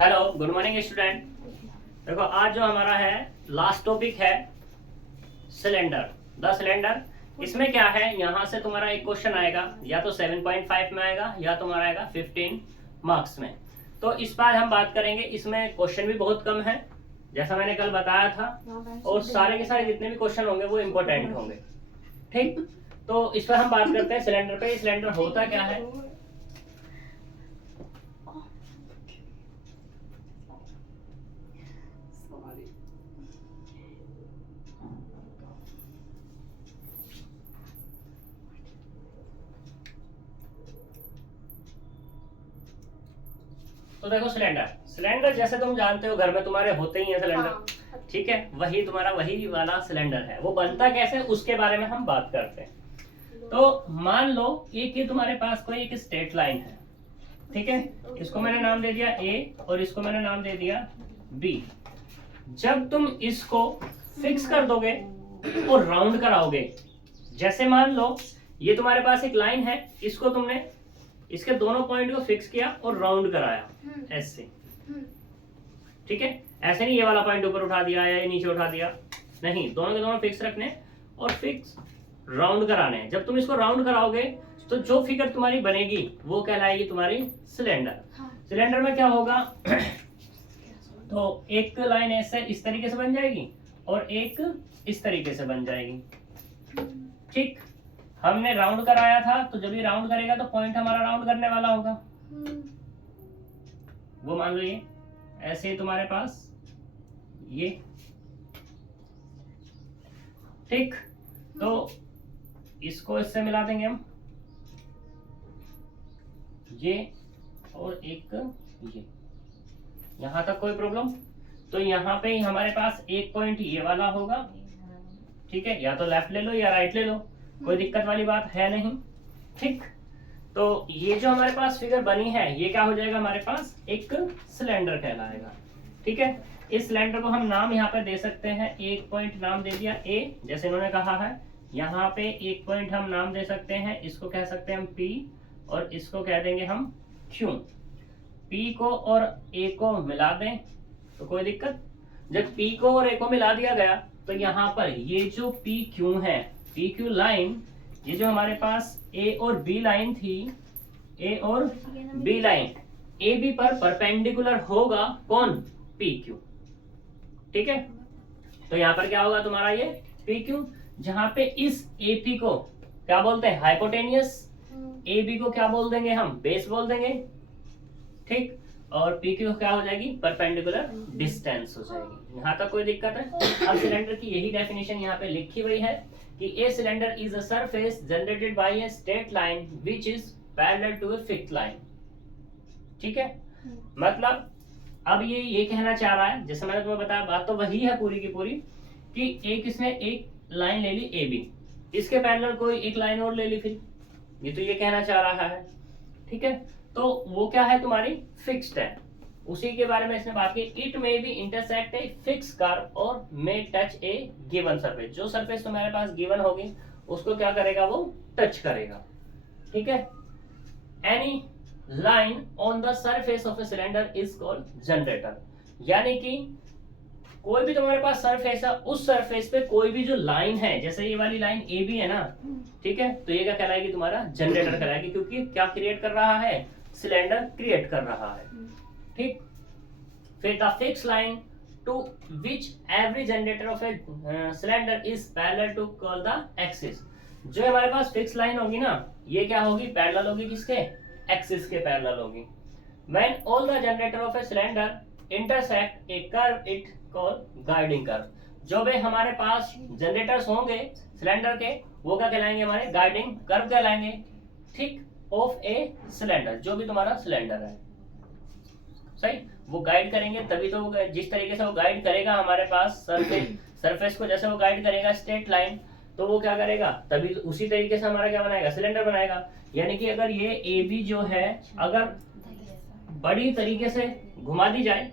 Hello, good morning student. देखो आज जो हमारा है लास्ट टॉपिक है सिलेंडर, द सिलेंडर। इसमें क्या है, यहाँ से तुम्हारा एक क्वेश्चन आएगा, या तो 7.5 में आएगा या तुम्हारा आएगा 15 मार्क्स में। तो इस बार हम बात करेंगे, इसमें क्वेश्चन भी बहुत कम है जैसा मैंने कल बताया था, और सारे के सारे जितने भी क्वेश्चन होंगे वो इम्पोर्टेंट होंगे। ठीक, तो इस पर हम बात करते हैं सिलेंडर पे। सिलेंडर होता क्या है? तो देखो सिलेंडर, सिलेंडर जैसे तुम जानते हो घर में तुम्हारे होते ही है सिलेंडर। ठीक है, वही तुम्हारा वही वाला सिलेंडर है। वो बनता कैसे उसके बारे में हम बात करते हैं। तो मान लो एक ही तुम्हारे पास कोई एक स्ट्रेट लाइन है, ठीक है, इसको मैंने नाम दे दिया ए और इसको मैंने नाम दे दिया बी। जब तुम इसको फिक्स कर दोगे और राउंड कराओगे, जैसे मान लो ये तुम्हारे पास एक लाइन है, इसको तुमने इसके दोनों पॉइंट को फिक्स किया और राउंड कराया ऐसे, ठीक है। ऐसे नहीं ये वाला पॉइंट ऊपर उठा दिया या ये नीचे उठा दिया, नहीं, दोनों के दोनों फिक्स रखने और फिक्स राउंड कराने हैं। जब तुम इसको राउंड कराओगे तो जो फिगर तुम्हारी बनेगी वो कहलाएगी तुम्हारी सिलेंडर। सिलेंडर में क्या होगा तो एक लाइन ऐसे इस तरीके से बन जाएगी और एक इस तरीके से बन जाएगी। ठीक, हमने राउंड कराया था, तो जब ये राउंड करेगा तो पॉइंट हमारा राउंड करने वाला होगा। वो मान लो ये ऐसे ही तुम्हारे पास ये, ठीक, तो इसको इससे मिला देंगे हम, ये और एक ये, यहां तक कोई प्रॉब्लम। तो यहाँ पे हमारे पास एक पॉइंट ये वाला होगा, ठीक है, या तो लेफ्ट ले लो या राइट ले लो, कोई दिक्कत वाली बात है नहीं। ठीक, तो ये जो हमारे पास फिगर बनी है ये क्या हो जाएगा, हमारे पास एक सिलेंडर कहलाएगा। ठीक है, इस सिलेंडर को हम नाम यहाँ पे दे सकते हैं, एक पॉइंट नाम दे दिया ए, जैसे इन्होंने कहा है। यहाँ पे एक पॉइंट हम नाम दे सकते हैं, इसको कह सकते हैं हम पी और इसको कह देंगे हम क्यू। पी को और ए को मिला दें तो कोई दिक्कत। जब पी को और ए को मिला दिया गया तो यहाँ पर ये जो पी क्यू है, पी क्यू लाइन, ये जो हमारे पास ए और बी लाइन थी, ए और बी लाइन ए बी पर परपेंडिकुलर होगा कौन, पी क्यू। ठीक है, तो यहाँ पर क्या होगा तुम्हारा ये पी क्यू, जहां पे इस ए पी को क्या बोलते हैं, हाइपोटेनियस, ए बी को क्या बोल देंगे हम, बेस बोल देंगे। ठीक, और पी क्यू क्या हो जाएगी, परपेंडिकुलर डिस्टेंस हो जाएगी। यहाँ तक कोई दिक्कत है? अब सिलेंडर की यही डेफिनेशन यहाँ पे लिखी हुई है कि a cylinder is a surface generated by a straight line which is parallel to a fixed line. ठीक है, मतलब अब ये कहना चाह रहा है, जैसे मैंने तुम्हें बताया, बात तो वही है पूरी की पूरी, कि एक इसने एक लाइन ले ली ए बी, इसके पैरेलल कोई एक लाइन और ले ली, फिर ये तो ये कहना चाह रहा है। ठीक है, तो वो क्या है तुम्हारी फिक्स्ड है, उसी के बारे में इसने बात की। It may be intersect a fix curve और मे टच ए गिवन सरफेस। जो सरफेस तुम्हारे पास गिवन होगी उसको क्या करेगा, वो टच करेगा। ठीक है, any line on the surface of a cylinder is called generator. यानी कि कोई भी तुम्हारे पास सरफेस है, उस सरफेस पे कोई भी जो लाइन है, जैसे ये वाली लाइन ए बी है ना, ठीक है, तो ये क्या कहलाएगी, तुम्हारा जनरेटर कहलाएगी, क्योंकि क्या क्रिएट कर रहा है, सिलेंडर क्रिएट कर रहा है। ठीक, फिर the fix line to which every generator of a cylinder is parallel to call the axis. जो हमारे पास फिक्स लाइन होगी ना, ये क्या होगी, पैरेलल होगी किसके, एक्सिस के पैरेलल होगी। When all the generator of a cylinder intersect A curve it call guiding curve. जो भी हमारे पास जनरेटर्स होंगे सिलेंडर के, वो क्या कहलाएंगे, हमारे गाइडिंग कर्व कहलाएंगे। ठीक, ऑफ ए सिलेंडर, जो भी तुम्हारा सिलेंडर है, सही, वो गाइड करेंगे तभी तो, जिस तरीके से वो गाइड करेगा हमारे पास सरफेस को, जैसे वो गाइड करेगा स्ट्रेट लाइन, तो वो क्या करेगा, तभी उसी तरीके से हमारा क्या बनाएगा, सिलेंडर बनाएगा। यानी कि अगर ये ए बी जो है, अगर बड़ी तरीके से घुमा दी जाए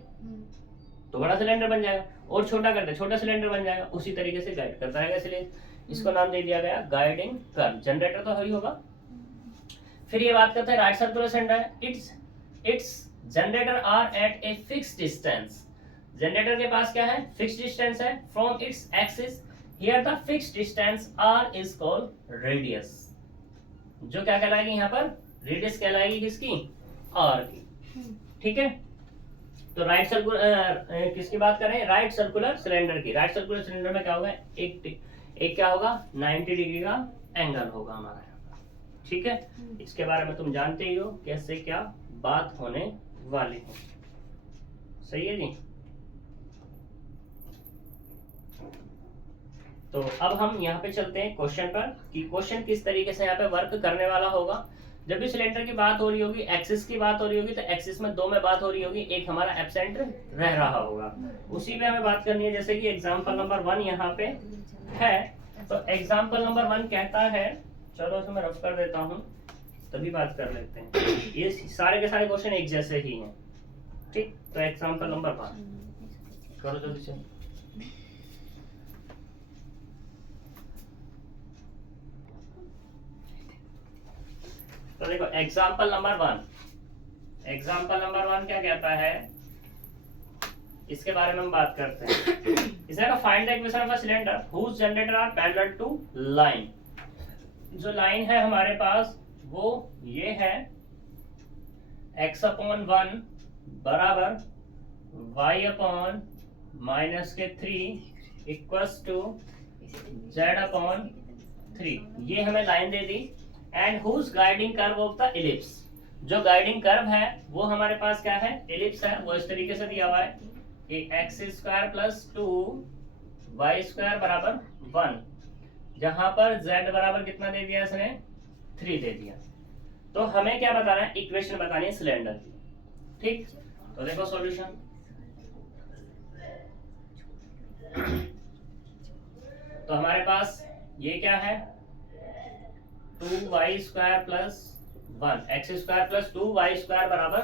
तो बड़ा सिलेंडर बन जाएगा, और छोटा करते छोटा सिलेंडर बन जाएगा, उसी तरीके से गाइड करता रहेगा, इसलिए इसको नाम दे दिया गया गाइडिंग कर्व। जनरेटर तो ही होगा। फिर ये बात करते हैं right circular cylinder, its generator are at a fix distance, generator के पास क्या है, फिक्स डिस्टेंस है from its axis, here the fix distance r is called radius, जो क्या कहलाएगी यहाँ पर, रेडियस कहलाएगी किसकी, आर की, ठीक है। तो राइट सर्कुलर किसकी बात कर रहे हैं, राइट सर्कुलर सिलेंडर की, राइट सर्कुलर सिलेंडर में क्या होगा, एक क्या होगा 90 डिग्री का एंगल होगा हमारा यहाँ पर, ठीक है। इसके बारे में तुम जानते ही हो कैसे क्या बात होने वाली है, सही है जी। तो अब हम यहाँ पे चलते हैं क्वेश्चन पर कि क्वेश्चन किस तरीके से यहाँ पे वर्क करने वाला होगा। जब भी सिलेंडर की बात हो रही होगी, एक्सिस की बात हो रही होगी, तो एक्सिस में दो में बात हो रही होगी, एक हमारा एब्सेंट रह रहा होगा, उसी पे हमें बात करनी है। जैसे कि एग्जांपल नंबर 1 यहाँ पे है, तो एग्जांपल नंबर 1 कहता है, चलो इसे मैं रफ कर देता हूँ तभी बात कर लेते हैं, ये सारे के सारे क्वेश्चन एक जैसे ही हैं, ठीक। तो एग्जांपल नंबर 1 करो जल्दी से। तो देखो एग्जाम्पल नंबर 1, एग्जाम्पल नंबर 1 क्या कहता है, इसके बारे में हम बात करते हैं। इसमें find the equation of a cylinder whose generator are parallel to line, जो लाइन है हमारे पास वो ये है x/1 बराबर y/-3 इक्वल्स टू z/3, ये हमें लाइन दे दी। And whose guiding curve of the ellipse, जो गाइडिंग कर्व है वो हमारे पास क्या है, इलिप्स है, वो इस तरीके से दिया हुआ है कि x² + 2y² बराबर 1, जहां पर z बराबर कितना दे दिया इसने, 3 दे दिया। तो हमें क्या बताना है, इक्वेशन बतानी है सिलेंडर की, ठीक। तो देखो सॉल्यूशन, तो हमारे पास ये क्या है 2y² + 1, x² + 2y² बराबर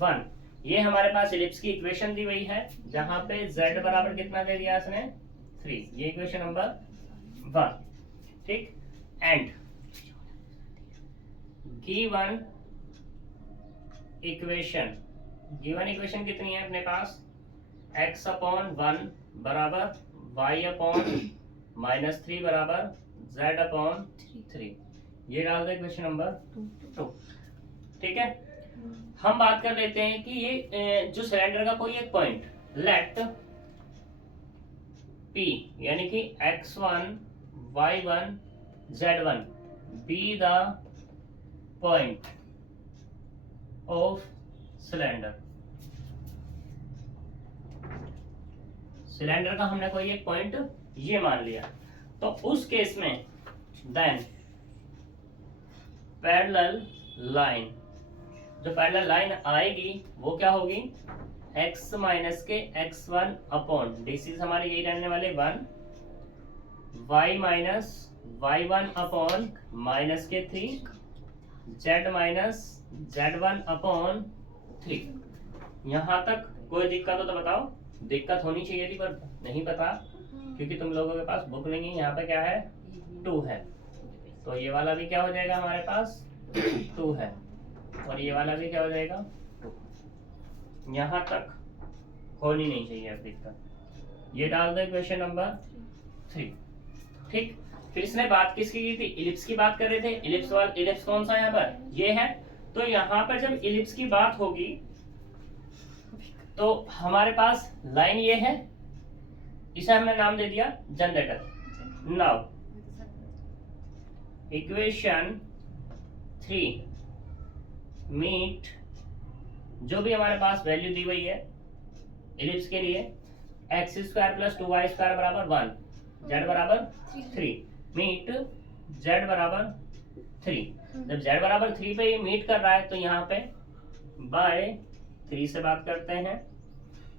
1, ये हमारे पास इलिप्स की इक्वेशन दी हुई है, जहां पे z बराबर कितना दे दिया इसने 3, ये इक्वेशन नंबर 1, ठीक। एंड गिवन इक्वेशन कितनी है अपने पास, x/1 बराबर y/-3 बराबर z/3, ये डाल दो इक्वेशन नंबर 2, ठीक है। हम बात कर लेते हैं कि ये जो सिलेंडर का कोई एक पॉइंट लेट P यानी कि x1 y1 z1 be the point of cylinder, cylinder का हमने कोई एक पॉइंट ये मान लिया, तो उस केस में देन पैरेलल लाइन, जो पैरेलल लाइन आएगी वो क्या होगी, x माइनस के x1 अपॉन डिसीज हमारे यही रहने वाले 1, y minus y1 upon minus के 3, z माइनस z1 अपॉन 3। यहाँ तक कोई दिक्कत हो तो बताओ, दिक्कत होनी चाहिए थी पर नहीं पता, क्योंकि तुम लोगों के पास बुक नहीं है, यहाँ पे क्या है 2 है, तो ये वाला भी क्या हो जाएगा हमारे पास 2 है, और ये वाला भी क्या हो जाएगा 2, यहाँ तक होनी नहीं चाहिए अब दिक्कत। ये डाल दो इक्वेशन नंबर 3, ठीक। फिर इसने बात किसकी की थी, इलिप्स की बात कर रहे थे, इलिप्स कौन सा यहाँ पर ये है, तो यहाँ पर जब इलिप्स की बात होगी तो हमारे पास लाइन ये है, इसे हमने नाम दे दिया जनरेटर। नाउ इक्वेशन 3 मीट जो भी हमारे पास वैल्यू दी हुई है इलिप्स के लिए, x² + 2y² बराबर 1, z बराबर 3, मीट z बराबर 3। जब z बराबर 3 पे ये मीट कर रहा है तो यहाँ पे बाय 3 से बात करते हैं,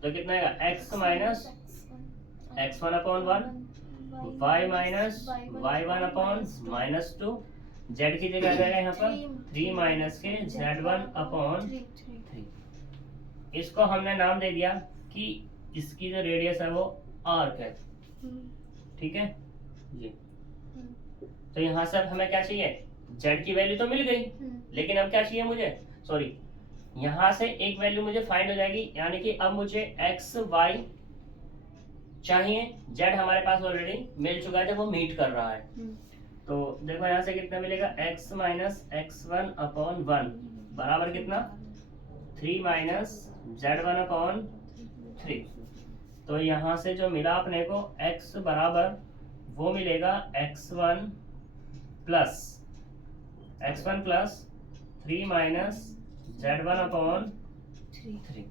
तो कितना है x minus x1 upon 1, y minus y1 upon -2, z की जगह आ जाएगा यहाँ पर 3 माइनस के z1 अपॉन 3। इसको हमने नाम दे दिया कि इसकी जो रेडियस है वो आर्क है, ठीक है जी। तो यहाँ से अब हमें क्या चाहिए, z की वैल्यू तो मिल गई, लेकिन अब क्या चाहिए मुझे, सॉरी यहाँ से एक वैल्यू मुझे फाइंड हो जाएगी, यानी कि अब मुझे एक्स वाई चाहिए, जेड हमारे पास ऑलरेडी मिल चुका है जब वो मीट कर रहा है। तो देखो यहाँ से कितना मिलेगा, x minus x one upon one बराबर कितना, 3 माइनस जेड वन अपॉन 3। तो यहाँ से जो मिला अपने को x बराबर वो मिलेगा x1 plus 3 minus Z one upon 3।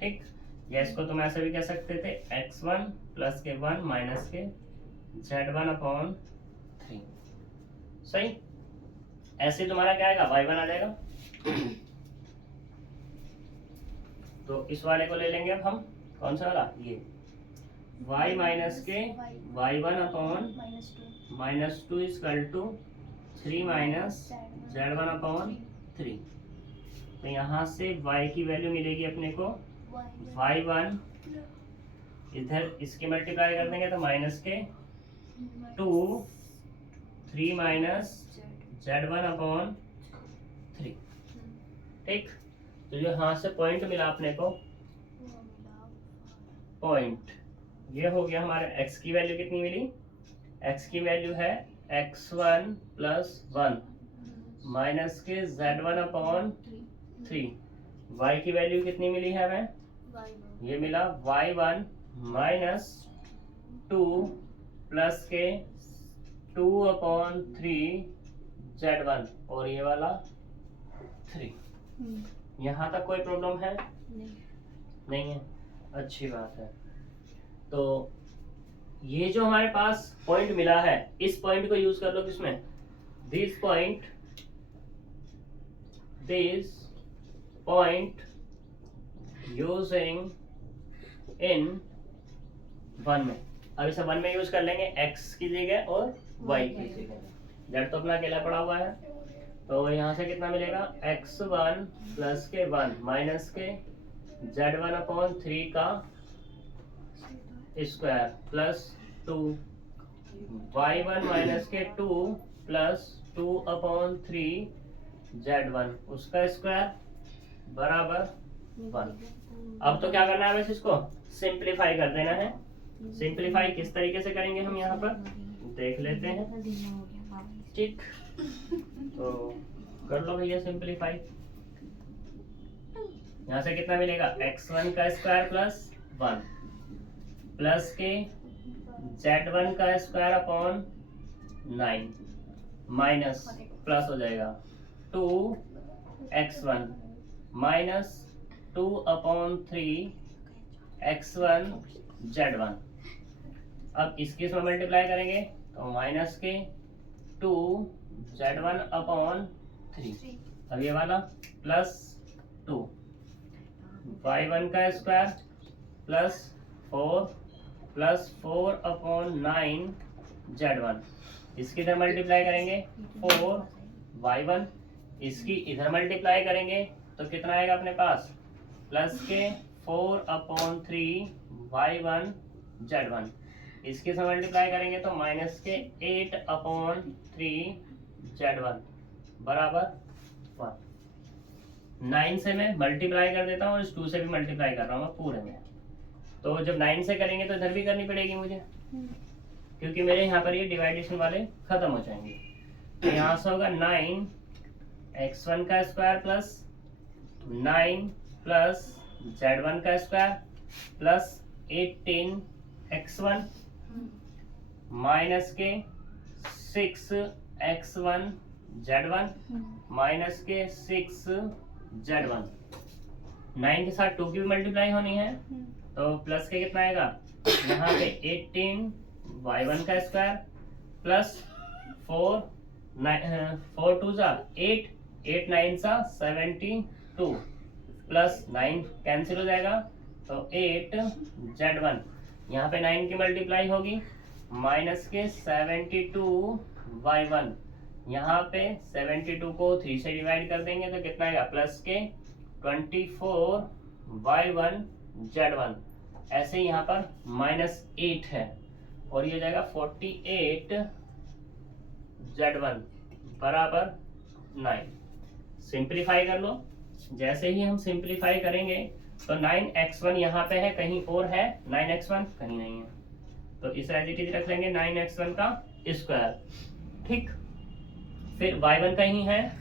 ठीक, या इसको तुम ऐसे भी कह सकते थे x1 प्लस के 1 माइनस के z1 अपॉन 3। सही, ऐसे तुम्हारा क्या आएगा, y1 आ जाएगा। तो इस वाले को ले लेंगे अब हम, कौन सा वाला, ये y माइनस के y1 upon -2 equal to 3 minus z1 upon 3। तो यहाँ से y की वैल्यू मिलेगी अपने को y1, इधर इसके मल्टीप्लाई कर देंगे तो माइनस के 2 3 माइनस z1 अपॉन 3। ठीक, तो जो यहाँ से पॉइंट मिला अपने को, पॉइंट ये हो गया हमारे x की वैल्यू कितनी मिली, x की वैल्यू है x1 प्लस 1 माइनस के z1 अपॉन 3। y की वैल्यू कितनी मिली है हमें, ये मिला y1 माइनस 2 प्लस के 2 अपॉन 3 z1 और ये वाला 3। यहाँ तक कोई प्रॉब्लम है? नहीं है, अच्छी बात है। तो ये जो हमारे पास पॉइंट मिला है, इस पॉइंट को यूज कर लो किसमें, दिस पॉइंट यूजिंग इन 1 में। अब इसे 1 में यूज कर लेंगे x की जगह और y की जगह। जेड तो अपना अकेला पड़ा हुआ है, तो यहाँ से कितना मिलेगा, x1 प्लस के 1 माइनस के z1 अपॉन 3 का स्क्वायर प्लस 2 y1 माइनस के 2 प्लस 2 अपॉन 3 z1 उसका स्क्वायर बराबर 1। अब तो क्या करना है, बस इसको सिंप्लीफाई कर देना है। सिंप्लीफाई किस तरीके से करेंगे हम यहाँ पर देख लेते हैं। ठीक, तो कर लो भैया सिंप्लीफाई। यहाँ से कितना मिलेगा, x1 का स्क्वायर प्लस 1 प्लस के z1 का स्क्वायर अपॉन 9 माइनस प्लस हो जाएगा 2x1 minus 2 upon 3 x1 z1। अब इसके इसमें मल्टीप्लाई करेंगे तो माइनस के 2 z1 अपॉन 3। अब ये वाला प्लस 2 y1 का स्क्वायर प्लस 4 अपॉन 9 z1। इसकी इधर मल्टीप्लाई करेंगे 4 y1, इसकी इधर मल्टीप्लाई करेंगे तो कितना आएगा अपने पास, प्लस के 4 अपॉन 3 y1 z1। इसके से मल्टीप्लाई करेंगे तो माइनस के 8 अपॉन 3 z1 बराबर 1। 9 से मैं मल्टीप्लाई कर देता हूँ और इस 2 से भी मल्टीप्लाई कर रहा हूँ मैं पूरे में। तो जब 9 से करेंगे तो इधर भी करनी पड़ेगी मुझे, क्योंकि मेरे यहाँ पर ये डिवाइडेशन वाले खत्म हो जाएंगे। तो यहाँ से होगा 9 x1 का स्क्वायर प्लस 9 प्लस z1 का स्क्वायर प्लस 18 x1 माइनस के 6 x1 z1 माइनस के 6 z1। 9 के साथ 2 की भी मल्टीप्लाई होनी है, तो प्लस के कितना आएगा, यहाँ पे 18 y1 का स्क्वायर प्लस 4 2 जा 8 9 सा 72 प्लस 9 कैंसिल हो जाएगा तो 8 z1। यहाँ पे 9 की मल्टीप्लाई होगी माइनस के 72 y1। यहाँ पे 72 को 3 से डिवाइड कर देंगे तो कितना आएगा, प्लस के 24 y1 z1। ऐसे यहाँ पर -8 है और ये जाएगा 48 z1 बराबर 9। सिंप्लीफाई कर लो, जैसे ही हम सिंप्लीफाई करेंगे तो 9x1 यहाँ पे है, कहीं और है 9x1 कहीं नहीं है, तो इस एज इट इज रख लेंगे 9x1 का स्क्वायर। ठीक, फिर y1 कहीं है,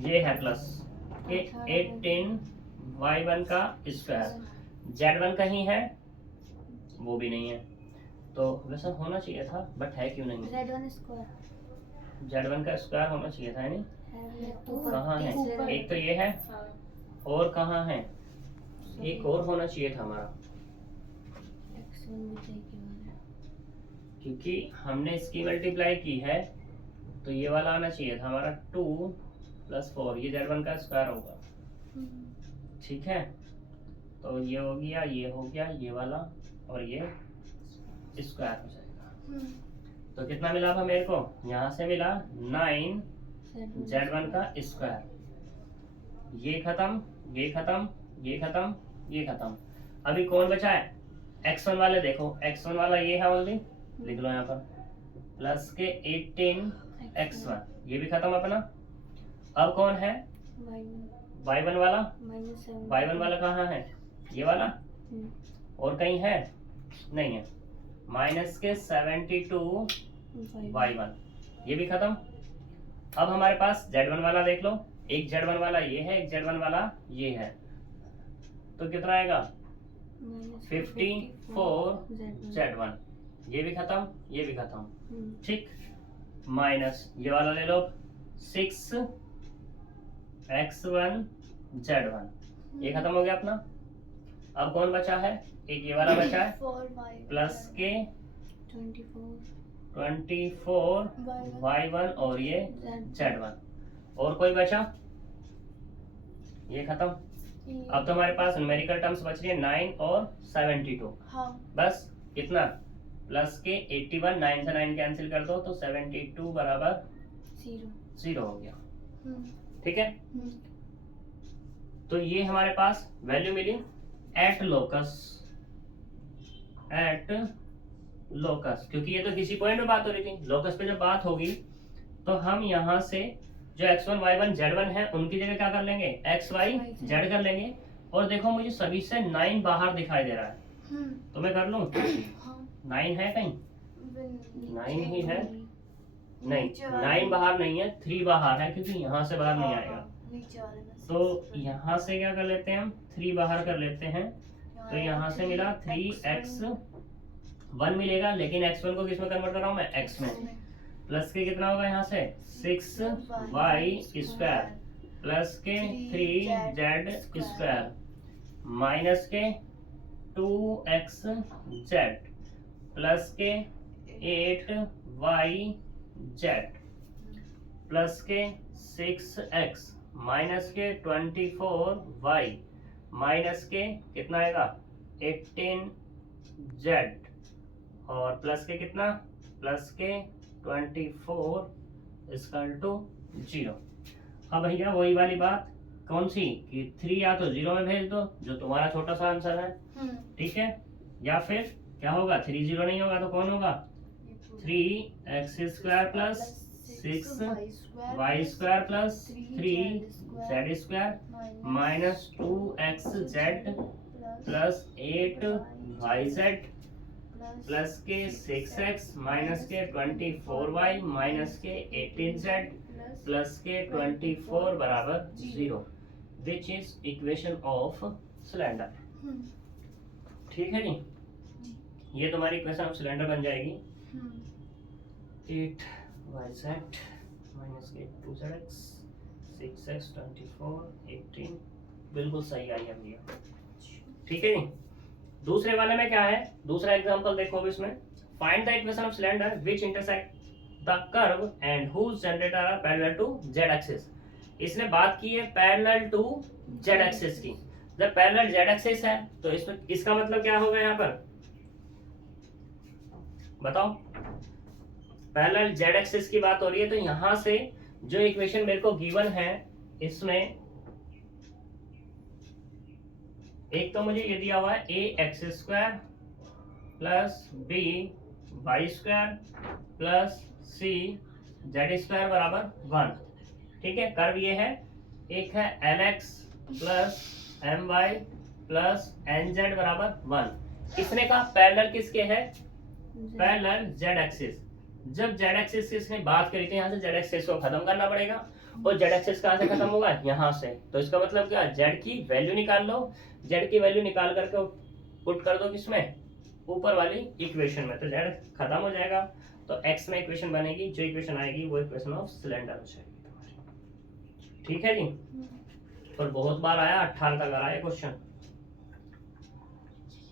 ये है प्लस के 18y1 का स्क्वायर। z1 कहीं है, वो भी नहीं है, तो वैसा होना चाहिए था बट है क्यों नहीं, z1 का स्क्वायर होना चाहिए था नहीं, कहाँ है, एक तो ये है और कहाँ है, एक और होना चाहिए था हमारा, क्योंकि हमने इसकी मल्टीप्लाई की है तो ये वाला आना चाहिए था हमारा 2 + 4, ये z1 का स्क्वायर होगा। ठीक है, तो ये हो गया, ये हो गया, ये वाला और ये स्क्वायर हो जाएगा। तो कितना मिला था मेरे को, यहाँ से मिला 9 z1 का स्क्वायर। ये खत्म, ये खत्म, ये खत्म, ये खत्म। अभी कौन बचा है, x1 वाले देखो, x1 वाला ये है ओनली, लिख लो यहाँ पर प्लस के 18x1, ये भी खत्म अपना। अब कौन है y1 वाला, y1 वाला कहाँ है, ये वाला, और कहीं है नहीं है, माइनस के 72 y1, ये भी खत्म। अब हमारे पास z1 वाला देख लो, एक z1 वाला ये है, एक z1 वाला ये है, तो कितना आएगा 54 z1, ये भी खत्म, ये भी खत्म। ठीक, माइनस ये वाला ले लो 6 x1 z1, ये खत्म हो गया अपना। अब कौन बचा है, एक ये वाला बचा है प्लस के 24 y1 और ये z1, और कोई बचा, ये खत्म। अब तो हमारे पास न्यूमेरिकल टर्म्स बच रही है 9 और 72। हाँ। बस कितना, प्लस के 81, 9 से 9 कैंसिल कर दो तो 72 बराबर 0 हो गया। ठीक है, तो ये हमारे पास वैल्यू मिली एट लोकस, एट लोकस, क्योंकि ये तो किसी पॉइंट में बात हो रही थी। लोकस पे जब बात होगी तो हम यहाँ से जो x1 y1 z1 है उनकी जगह क्या कर लेंगे, x y z कर लेंगे। और देखो मुझे सभी से 9 बाहर दिखाई दे रहा है, तो मैं कर लूं 9 है कहीं, 9 ही है, नहीं 9 बाहर नहीं है, 3 बाहर है, क्योंकि यहाँ से बाहर नहीं आएगा, तो यहाँ से क्या कर लेते हैं हम, 3 बाहर कर लेते हैं, तो यहाँ से मिला 3x1 मिलेगा, लेकिन x1 को किस में कन्वर्ट कर रहा हूँ मैं, x में, प्लस के कितना होगा यहाँ से 6y² प्लस के 3z² माइनस के 2xz प्लस के 8yz प्लस के 6x माइनस के 24y माइनस के कितना आएगा 18z और प्लस के कितना, प्लस के 24 इक्वल टू 0। अब भैया वही वाली बात कौन सी कि 3 या तो 0 में भेज दो जो तुम्हारा छोटा सा आंसर है, ठीक है, या फिर क्या होगा 3 0 नहीं होगा तो कौन होगा 3x² plus 6y² plus 3z² minus 2xz plus 8yz plus के 6x माइनस के 24y माइनस के 18z प्लस के 24 बराबर 0, which is equation of cylinder. ठीक है जी, ये तुम्हारी इक्वेशन ऑफ सिलेंडर बन जाएगी 8yz माइनस के 2zx 6x 24 18, बिल्कुल सही आई है भैया। ठीक है जी, दूसरे वाले में क्या है, दूसरा एग्जांपल देखो अब इसमें, find the equation of cylinder which intersect the curve and whose generator are parallel to z axis. इसने बात की है पैरेलल टू z एक्सिस की, जब पैरेलल z एक्सिस है तो इसमें इसका मतलब क्या होगा, यहाँ पर बताओ, पैरेलल z एक्सिस की बात हो रही है, तो यहाँ से जो इक्वेशन मेरे को गिवन है इसमें एक तो मुझे ये दिया हुआ है ax² plus by² plus cz² बराबर 1। ठीक है, कर्व ये है, एक है nx plus my plus nz बराबर 1। इसने कहा पैरेलल किसके है, पैरेलल z एक्सिस। जब z एक्सिस की इसने बात करी थी, यहाँ से z एक्सिस को खत्म करना पड़ेगा, और z एक्सिस कहाँ से खत्म होगा, यहाँ से। तो इसका मतलब क्या, z की वैल्यू निकाल लो, z की वैल्यू निकाल करके पुट कर दो किसमें, ऊपर वाली इक्वेशन में, तो z खत्म हो जाएगा। तो x में इक्वेशन बनेगी, जो इक्वेशन आएगी वो इक्वेशन ऑफ सिलेंडर हो जाएगी तुम्हारी। ठीक है जी। और बहुत बार आया, 18 तक आ रहा है क्वेश्चन,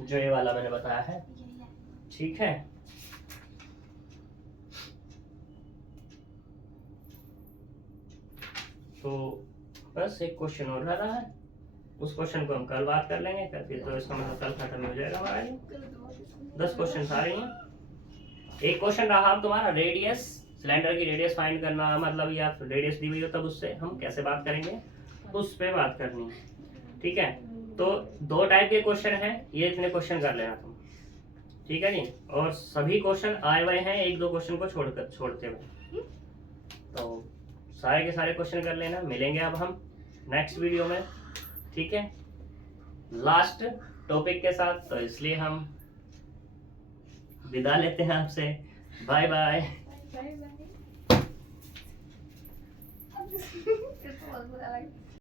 जो ये वाला मैंने बताया है। ठीक है, तो बस एक क्वेश्चन और रह रहा है, उस क्वेश्चन को हम कल बात कर लेंगे, फिर तो इसका मतलब कल खत्म हो जाएगा हमारा ये। 10 क्वेश्चन सारे हैं। एक क्वेश्चन रहा तुम्हारा रेडियस, सिलेंडर की रेडियस फाइंड करना, मतलब या रेडियस दी हुई हो तब उससे हम कैसे बात करेंगे, उस पे बात करनी है। ठीक है, तो 2 टाइप के क्वेश्चन हैं, ये इतने क्वेश्चन कर लेना तुम। ठीक है जी, और सभी क्वेश्चन आए हुए हैं, 1-2 क्वेश्चन को छोड़ते हुए, तो सारे के सारे क्वेश्चन कर लेना। मिलेंगे अब हम नेक्स्ट वीडियो में, ठीक है, लास्ट टॉपिक के साथ, तो इसलिए हम विदा लेते हैं आपसे। Bye bye. Bye bye.